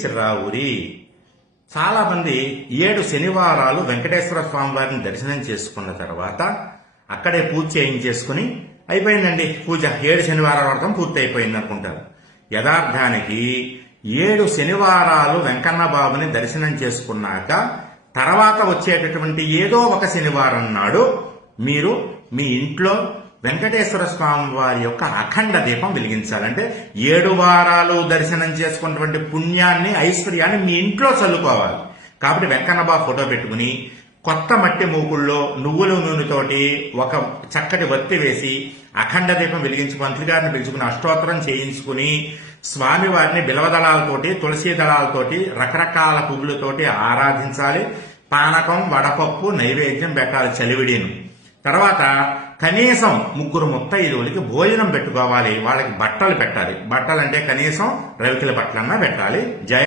చిర్రావూరి. చాలా మంది 7 శనివారాలు వెంకటేశ్వర స్వామి వారిని దర్శనం చేసుకున్న తర్వాత అక్కడే పూజ చేయించేసుకుని అయిపోయిందండి పూజ, 7 శనివారాల వరకు పూర్తి అయిపోయింది అనుకుంటారు. యథార్థానికి 7 శనివారాలు వెంకన్న బాబుని దర్శనం చేసుకున్నాక తర్వాత వచ్చేటటువంటి ఏదో ఒక శనివారం నాడు మీరు మీ ఇంట్లో వెంకటేశ్వర స్వామి వారి యొక్క అఖండ దీపం వెలిగించాలంటే 7 వారాలు దర్శనం చేసుకున్నటువంటి పుణ్యాన్ని, ఐశ్వర్యాన్ని మీ ఇంట్లో చల్లుకోవాలి. కాబట్టి వెంకన్న బాబు ఫోటో పెట్టుకుని కొత్త మట్టి మూకుల్లో నువ్వుల నూనెతోటి ఒక చక్కటి వత్తి వేసి అఖండ దీపం వెలిగించి మంత్రి గారిని పిలుచుకుని అష్టోత్తరం చేయించుకుని స్వామివారిని బిలవదళాలతోటి, తులసి దళాలతోటి, రకరకాల పువ్వులతోటి ఆరాధించాలి. పానకం, వడపప్పు నైవేద్యం పెట్టాలి, చలివిడిను. తర్వాత కనీసం 3 ముత్తైదువులకి భోజనం పెట్టుకోవాలి. వాళ్ళకి బట్టలు పెట్టాలి. బట్టలు అంటే కనీసం రవికిల బట్టలన్నా పెట్టాలి. జయ